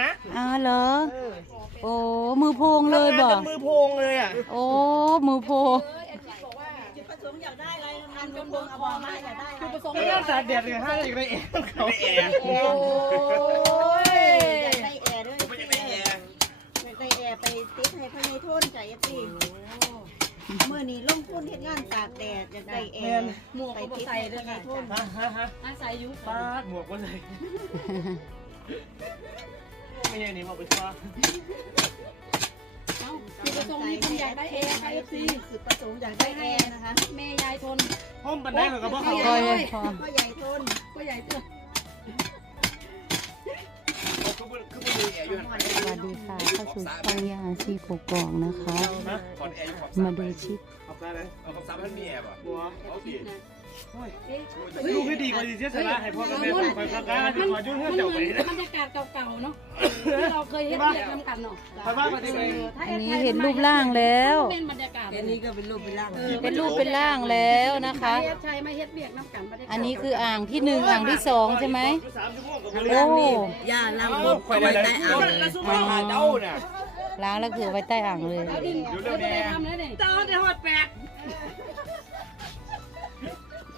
นะอ้าวเหรอเออโอ้มือโพงเลยบ่ทำงานจนมือโพงเลยอะโอ้มือโพงจุดประสงค์อยากได้อะไรทำงานจนเบิ่งเอาบอกมาอยากได้อะไรประสงค์ไม่ต้องตากแดดเลยห้าอีกเลยเองเขาแอร์โอ้ยอยากได้แอร์ด้วยอยากได้แอร์อยากได้แอร์ไปติดให้ภายในทุนใจเอฟซีเมื่อนี้ลงทุนเฮ็ดงานตากแดดอยากได้แอร์หมวกก็บ่ใส่ด้วยค่ะทุนฮะฮะฮะอาศัยอยู่ปาดหมวกว่าไงไม่ใช่นี่บอกไปว่าเอ้าจุดประสงค์นี้คุณอยากได้แอร์ค่ะ FC จุดประสงค์อยากได้แอร์นะคะแม่ยายทนห้องบันไดเขาก็บอกเขาคอยเลยพอพ่อใหญ่ทนก็ใหญ่ตัวคือบ่คือบ่มีแอร์อยู่หมหั่อนนสวัสดีค่ะเข้าสู่ช่องยาชีกกองนะคะก่อนแอร์อยู่ขอบมาดูชิปขอบใจเลยเอาขอบสามมันมีแอร์ป่ะบัวเอาสิเอ๊ะ ลูกให้ดีกว่าดีเสียสละให้พ่อกับแม่คอยพักการมันขอยุ่งเงื่อนเจ้าไปอนบรรยากาศเก่าๆเนาะที่เราเคยเฮ็ดเรียกนำกันเนาะคอยว่ามาที่ไหนถ้าอันนี้เห็นรูปร่างแล้วเป็นบรรยากาศอันนี้ก็เป็นรูปเป็นร่างเป็นรูปเป็นร่างแล้วนะคะอันนี้คืออ่างที่หนึ่งอ่างที่สองใช่ไหมโอ้ย่าล้างบุญคอยได้ได้อาแล้วสู้มาเจ้าเนี่ยล้างแล้วคือไว้ใต้อ่างเลยเอาดินเออบ่ได้ทำแล้วเนี่เจ้าได้ฮอตแปด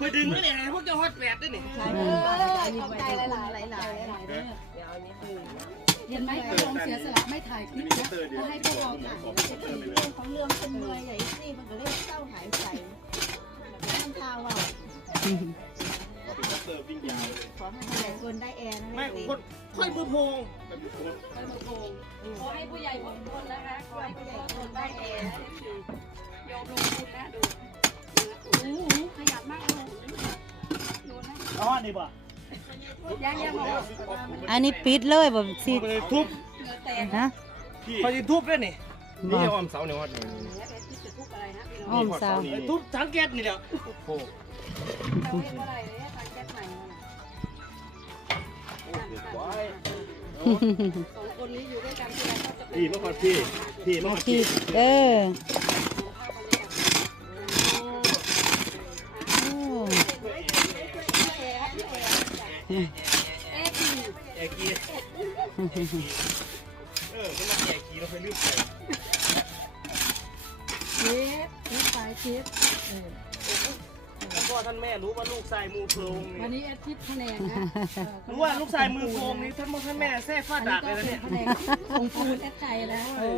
คอยดึงนี่เนี่ยพวกเจ้าฮอตแปดด้วยนี่เออเข้าใจหลายๆหลายๆหลายเด้อเห็นไหมเขายอมเสียสละไม่ถ่ายคลิปนะเขาให้พวกเราถ่ายเรื่องของเรื่องเป็นเมื่อยใหญ่สิมันก็เรียกเศร้าหายใจน้ำทาว่าเอาเป็นเสิร์วิ่งยาวขอให้ผู้ใหญ่คนได้แอร์นะไม่คนค่อยมือโพงไปมาโกงขอให้ผู้ใหญ่ทุกคนนะคะขอให้ผู้ใหญ่ทุกคนได้แอร์ยอมลงทุนนะดู ขยันมากเลยดูนะอ๋อนี่ป่ะยังยังบอกว่าอันนี้ปิดเลยแบบสิไปทุบเหงื่อแตกนะคอยทุบด้วยนี่บนี่อกอ้อมเสาเนี่ยฮอดนี่แล้วแต่ที่จะทุกอะไรนะพี่น้อ้องอมสาวทุบสังเกตนี่แหละโอ้เราเห็นอะไรเลยทางแก๊สใหม่มาน่ะเด็กไว้สองคนนี้อยู่ด้วยกันที่ไรก็จะเป็นพี่มาฮอดพี่พี่มาฮอดคิพี่ดเออโอ้ แอร์กีเออมันแอร์กีเราเคยลืมไปเชฟนี่สายเชฟเออท่านพ่อท่านแม่รู้ว่าลูกชายมือโพงวันนี่นี้แอดทิพย์แผนกนะรู้ว่าลูกชายมือโพงนี่ท่านพ่อท่านแม่แท้ฟาดดาบเลยนะเป็นเนี่ยแผกของปูนแอดใจแล้วโอ้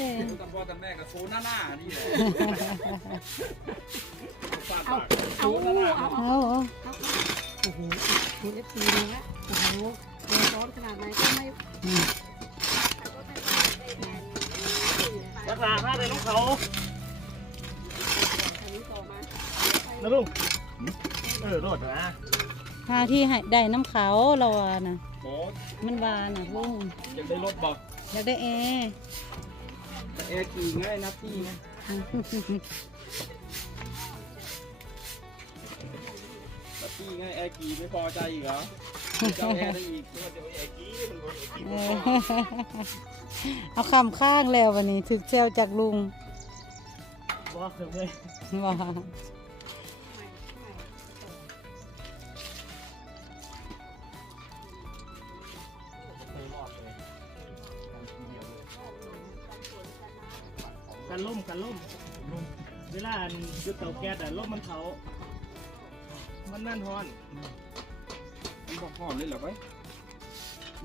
ยกันพ่อกันแม่กับโซนหน้าๆนี่แหละเอาเอาเอาเอาเอาเอา อ้โหดูเอฟซีดูนะโอ้โหเดือดร้อนขนาดไหนก็ไม่รักษาผ้าเลยน้องเขาอันนี้ต่อมานะลุงเออรถนะพาที่ให้ได้น้ำเขาเราอะนะโอ้มันวานะลุงอยากได้รถบ่อยากได้แอร์แต่แอร์ขี่ง่ายนะพี่ไง แต่พี่ง่ายแอร์ขี่ไม่พอใจอีกเหรอเจ้าแอร์ได้อีกเจ้าแอร์ขี่มันบ่แอร์ขี่เออเอาคำข้างแล้ววันนี้ถึกเซลจากลุงว่าเคยเลยว่ากันล่มกันล่ม เวลาจุดเตาแก๊สอะล่มมันเขา มันนั่นฮอนมันบ่ห่อเลยเหรอไป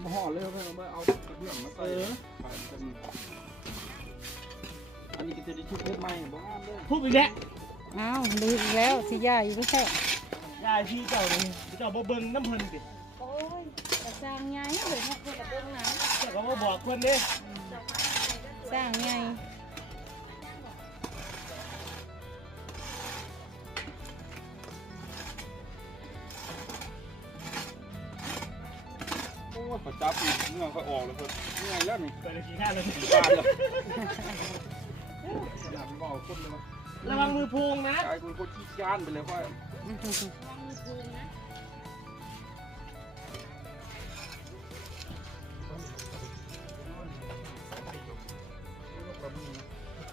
บ่ห่อเลยเพื่อนเอาไปเอากระเบื้องมาใส่ไปจะมีอันนี้ก็จะได้ชุบเพชรใหม่บ่งามเลยทุบอีกแล้วอ้าวลืมอีกแล้วสิย่าอีกแล้วยายพี่เจ้านี่เจ้าบ่เบิ่งน้ำเพิ่นดิโอ้ยแต่สร้างไงเลยนะเพื่อนกับเบื้องหลังเจ้าก็บ่บอกเพิ่นเด้สร้างไง โอ้ยประจับอีกเมื่อเขาออกแล้วเพิ่นเมื่อยแล้วนี่ไปเลยขี้ข้าเลยบานแล้วอยากบอกคนเลยระวังมือโพงนะกลายเป็นคนขี้ย้านไปเลยค่อย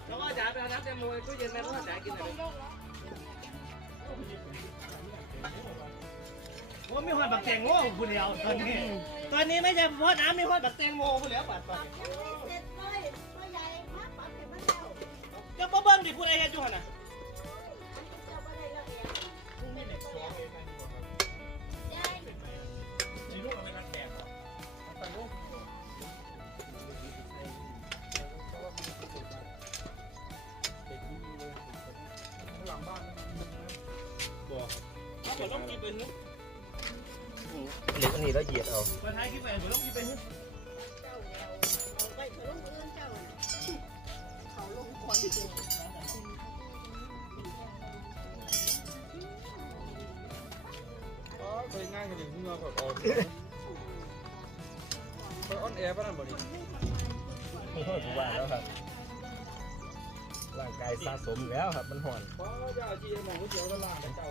แล้วก็จ๋าไปเอาน้ำแตงโมในตู้เย็นไหมเพราะว่าจ๋ากินอะไรว่ามีหอยบักแตงโง่คุณเดียวตอนนี้ ตอนนี้ไม่ใช่เพราะน้ำมีเพราะบักแตงโมไปแล้วปัดไปเสร็จเลยตัวใหญ่มากปัดให้มันแล้วจะบ่เบิ่งดิพูดอะไรกันอยู่หั่นน่ะเจ้าบ่ได้แล้วแอบหลังบ้านเอาผลลงกินไปนึก เหล็กอันนี้แล้วเหยียดเอามาท้ายกินไปผลลงกินไปนึกเจ้าเอาไปเถอะลงเอื้อนเจ้าเขาลงก่อนเด้ออ๋อยง่ายกันอย่างเงือแบบออกไปออนแอร์ป่ะนั่นบ่นี่โอ้ยผมว่าแล้วครับร่างกายสะสมแล้วครับมันห่อนเพราะว่าจะอาชีพมองเสียวละลานเจ้า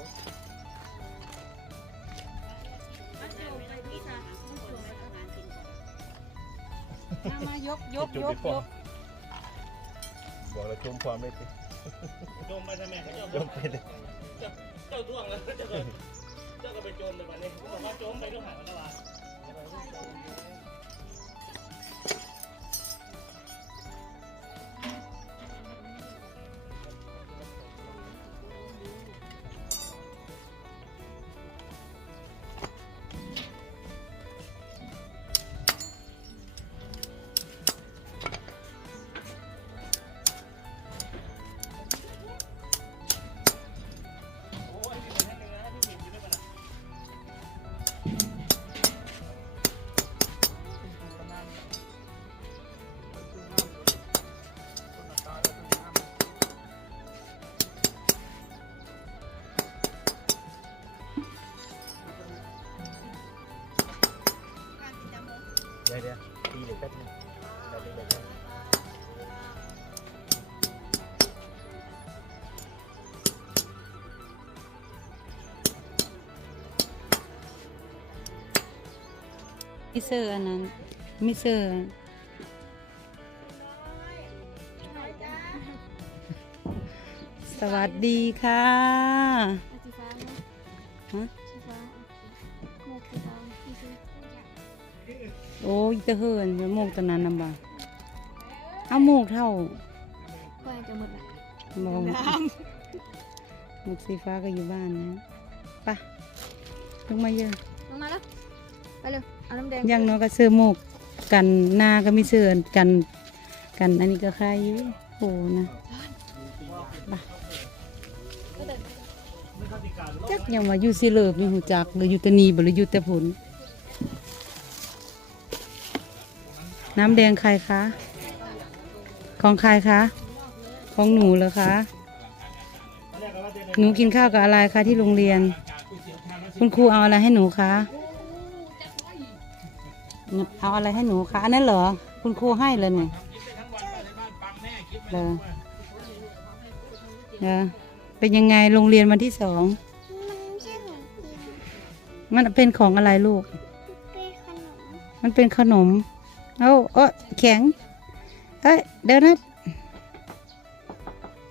มายกยกจุ่มยไปกพร้ยอมกบอกเราจุ่มพร้อมเลยสิโจมไปทำไมเขาเจ้าจุ่มไปเลยเจ้าท่วงแล้วเจ้าก็เจ้าก็ไปโจมในวันนี้บอกว่าโจมไปก็หายแล้วว่ะ มิเซอร์อันนั้นมิเซอร์สวัสดีค่ะฮะโอ้ยตะเฮินเดี๋ยวโมกตอนนั้นนำบ่าเอาโมกเท่าก็จะหมดละบอกหมกสีฟ้าก็อยู่บ้านนะไปะลงมาเยอะลงมาแล้วไปเร็ว เอาน้ำแดงอยังน้อยก็เสื้อโมกกันหน้าก็มีเสื้อกันกันอันนี้ก็ใครอยู่โอ้นะจักยังว่าอยู่สิเลิฟอยู่หูจักหรืออยู่แตะนีบ่หรืออยู่แต่ผลน้ำแดงใครคะ ของใครคะ ของหนูเหรอคะ หนูกินข้าวกับอะไรคะที่โรงเรียน คุณครูเอาอะไรให้หนูคะ เอาอะไรให้หนูคะอันนั้นเหรอ คุณครูให้เลยเนี่ยเลยเออเป็นยังไงโรงเรียนวันที่สอง มันเป็นของอะไรลูกเป็นขนมมันเป็นขนม เอาเออแข็ง เอ้ยเดี๋ยวนะ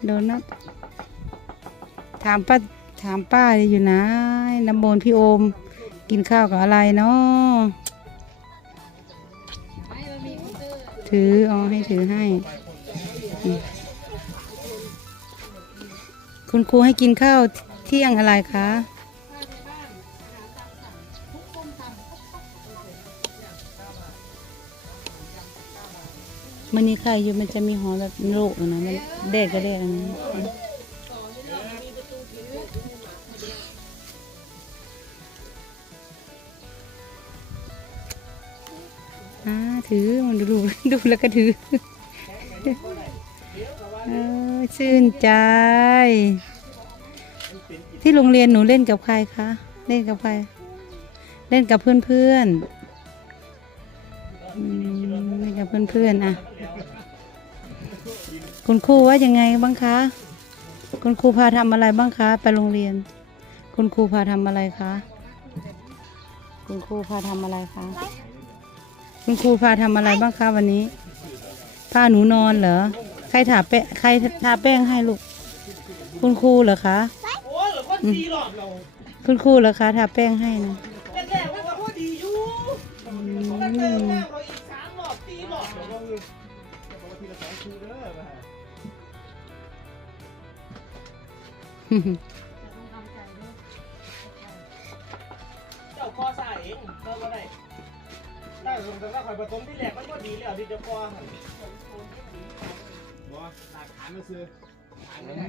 เดี๋ยวนะถามป้าถามป้าอยู่นะน้ำบนพี่โอม กินข้าวกับอะไรเนาะ ถืออ๋อให้ถือให้ คุณครูให้กินข้าวเที่ยงอะไรคะมันนี่ใครอยู่มันจะมีหอแบบโลกนะมันแดดก็เด็กนะ ถือมันดูดูแล้วก็ถือชื่นใจ ที่โรงเรียนหนูเล่นกับใครคะ เล่นกับใคร เล่นกับเพื่อนๆอืมเล่นกับเพื่อนๆอะคุณครูว่ายังไงบ้างคะ คุณครูพาทำอะไรบ้างคะ ไปโรงเรียน คุณครูพาทำอะไรคะ คุณครูพาทำอะไรคะ คุณครูพาทำอะไรบ้างคะวันนี้ พาหนูนอนเหรอ ใครทาแป้งใครทาแป้งให้ลูก คุณครูเหรอคะ โอ้ยเหลือคนดีหลอดเราคุณครูเหรอคะทาแป้งให้นะแรกๆว่าก็ดีอยู่อืมตีบอกเดี๋ยวก็คือจะบอกว่าทีละสองคูเด้อมาเจ้าคอสายเองเจ้าก็ได้ ได้ผมจะได้คอยผสมที่แหลกมันก็ดีแล้วที่จะคอหันบ่ตากฐานมาซื้อฐานไม่ได้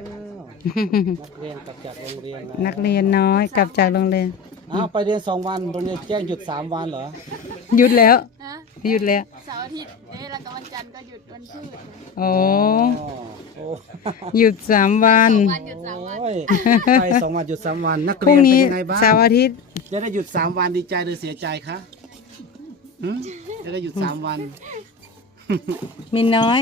นักเรียนกลับจากโรงเรียนนักเรียนน้อยกลับจากโรงเรียนอ้าวไปเรียนสองวันโรงเรียนแจ้งหยุดสามวันเหรอหยุดแล้วฮะหยุดแล้วเสาร์อาทิตย์เอ๊ะแล้วก็วันจันทร์ก็หยุดวันพืชโอ้อ๋อโอ้หยุดสามวันวันหยุดสามวัน โอ้ยไปสองวันหยุดสามวันนักพเรีรุ่ยงนเป็นนี้ยังไงบ้างเสาร์อาทิตย์จะได้หยุดสามวันดีใจหรือเสียใจคะ หึจะได้หยุดสามวัน มินน้อย